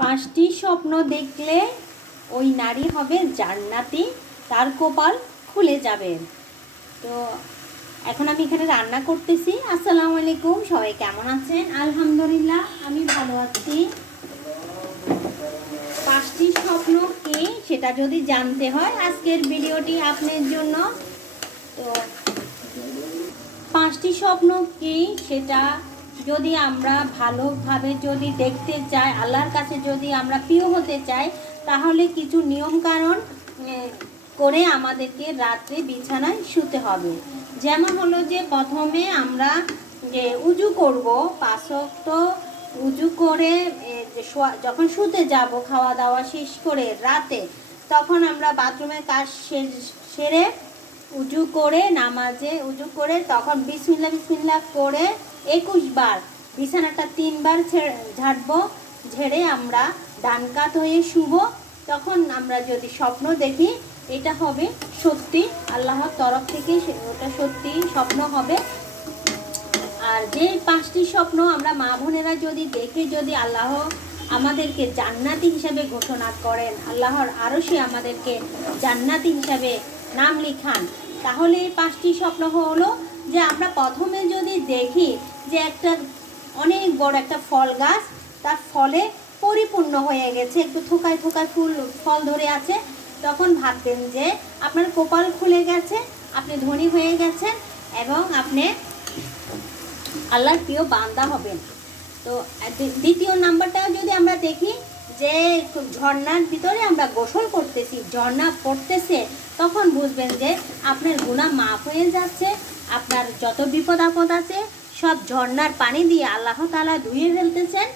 5টি স্বপ্ন দেখলে ওই নারী হবে জান্নাতি, তার কপাল খুলে যাবে। তো এখন আমি এখানে রান্না করতেছি। আসসালামু আলাইকুম, সবাই কেমন আছেন? আলহামদুলিল্লাহ আমি ভালো আছি। 5টি স্বপ্ন কি সেটা যদি জানতে হয় আজকের ভিডিওটি আপনার জন্য। তো 5টি স্বপ্ন কি সেটা যদি আমরা ভালোভাবে যদি দেখতে চাই, আল্লাহর কাছে যদি আমরা প্রিয় হতে চাই, তাহলে কিছু নিয়মকানুন করে আমাদেরকে রাত্রে বিছানায় শুতে হবে। যেমন হলো যে প্রথমে আমরা যে উজু করব, 5 ওয়াক্ত উজু করে যখন শুতে যাব খাওয়া দাওয়া শেষ করে রাতে, তখন আমরা বাথরুমের কাজ সেরে উজু করে নামাজে উজু করে তখন বিসমিল্লাহ বিসমিল্লাহ করে 21 বার বিছানাটা 3 বার ঝাড়বো। ঝেড়ে আমরা ডান কাত হয়ে শুব। তখন আমরা যদি স্বপ্ন দেখি এটা হবে সত্যি, আল্লাহর তরফ থেকে ওটা সত্যি স্বপ্ন হবে। আর যে 5টি স্বপ্ন আমরা মা বোনেরা যদি দেখে, যদি আল্লাহ আমাদেরকে জান্নাতি হিসাবে ঘোষণা করেন, আল্লাহর আরশে আমাদেরকে জান্নাতি হিসাবে নাম লিখান, তাহলে এই 5টি স্বপ্ন হলো যে আমরা প্রথমে যদি দেখি যে একটা অনেক বড় একটা ফল গাছ, তার ফলে পরিপূর্ণ হয়ে গেছে, একটু থোকায় থোকায় ফল ধরে আছে, তখন ভাববেন যে আপনার কপাল খুলে গেছে, আপনি ধনী হয়ে গেছেন এবং আপনি আল্লাহর প্রিয় বান্দা হবেন। তো দ্বিতীয় নাম্বারটাও যদি আমরা দেখি যে ঝর্ণার ভিতরে আমরা গোসল করতেছি, ঝর্ণা পড়তেছে, তখন বুঝবেন যে আপনার গুনাহ মাফ হয়ে যাচ্ছে, আপনার যত বিপদ আপদ আছে সব ঝর্ণার পানি দিয়ে আল্লাহ তাআলা ধুয়ে ফেলতেছেন।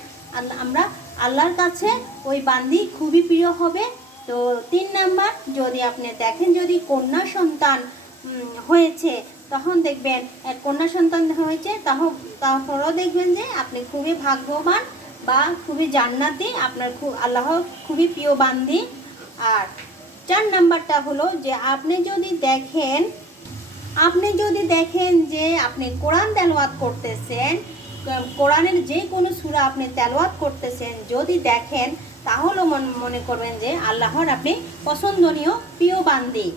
আমরা আল্লাহর কাছে ওই বান্দি খুবই প্রিয় হবে। তো 3 নাম্বার, যদি আপনি দেখেন যদি কন্যা সন্তান হয়েছে, তখন দেখবেন কন্যা সন্তান হয়েছে, তারপরও দেখবেন যে আপনি খুবই ভাগ্যবান বা খুবই জান্নাতি, আপনার আল্লাহ খুবই প্রিয় বান্দি। আর 4 নাম্বারটা হলো যে আপনি যদি দেখেন যে আপনি কোরআন তেলাওয়াত করতেছেন, কোরআনের যে কোনো সূরা আপনি তেলাওয়াত করতেছেন, যদি দেখেন তাহলে মনে করবেন যে আল্লাহর আপনি পছন্দনীয় প্রিয় বান্দি।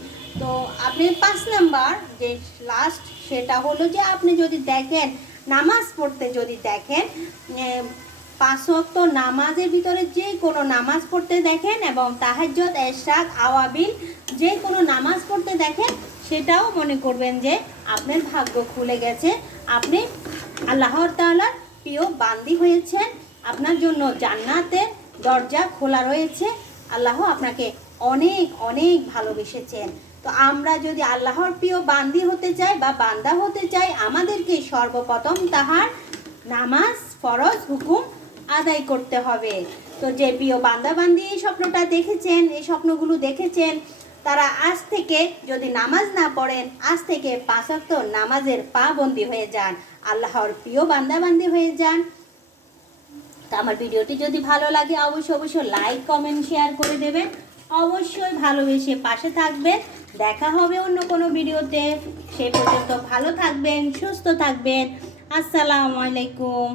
তো আপনি 5 নাম্বার যে লাস্ট, সেটা হলো যে আপনি যদি দেখেন নামাজ পড়তে, যদি দেখেন 5 ওয়াক্ত নামাজের ভিতরে যে কোনো নামাজ পড়তে দেখেন এবং তাহাজ্জুদ, ইশরাক, আওয়াবিল যে কোনো নামাজ পড়তে দেখেন, সেটাও মনে করবেন যে আপনার ভাগ্য খুলে গেছে, আপনি আল্লাহর তাআলার প্রিয় বান্দি হয়েছেন, আপনার জন্য জান্নাতের দরজা খোলা রয়েছে, আল্লাহ আপনাকে অনেক অনেক ভালোবেসেছেন। তো আমরা যদি আল্লাহর প্রিয় বান্দি হতে চাই বা বান্দা হতে চাই, আমাদেরকে সর্বপ্রথম তাহার নামাজ ফরজ হুকুম আদায় করতে হবে। তো যে প্রিয় বান্দা বান্দি এই স্বপ্নটা দেখেছেন, এই স্বপ্নগুলো দেখেছেন, তারা আজ থেকে যদি নামাজ না পড়েন, আজ থেকে 5 ওয়াক্ত নামাজের পাবন্দি হয়ে যান, আল্লাহর প্রিয় বান্দা বান্দি হয়ে যান। তো আমার ভিডিওটি যদি ভালো লাগে অবশ্যই লাইক কমেন্ট শেয়ার করে দেবেন, অবশ্যই ভালোবেসে পাশে থাকবেন। দেখা হবে অন্য কোনো ভিডিওতে। সেই পর্যন্ত ভালো থাকবেন, সুস্থ থাকবেন। আসসালামু আলাইকুম।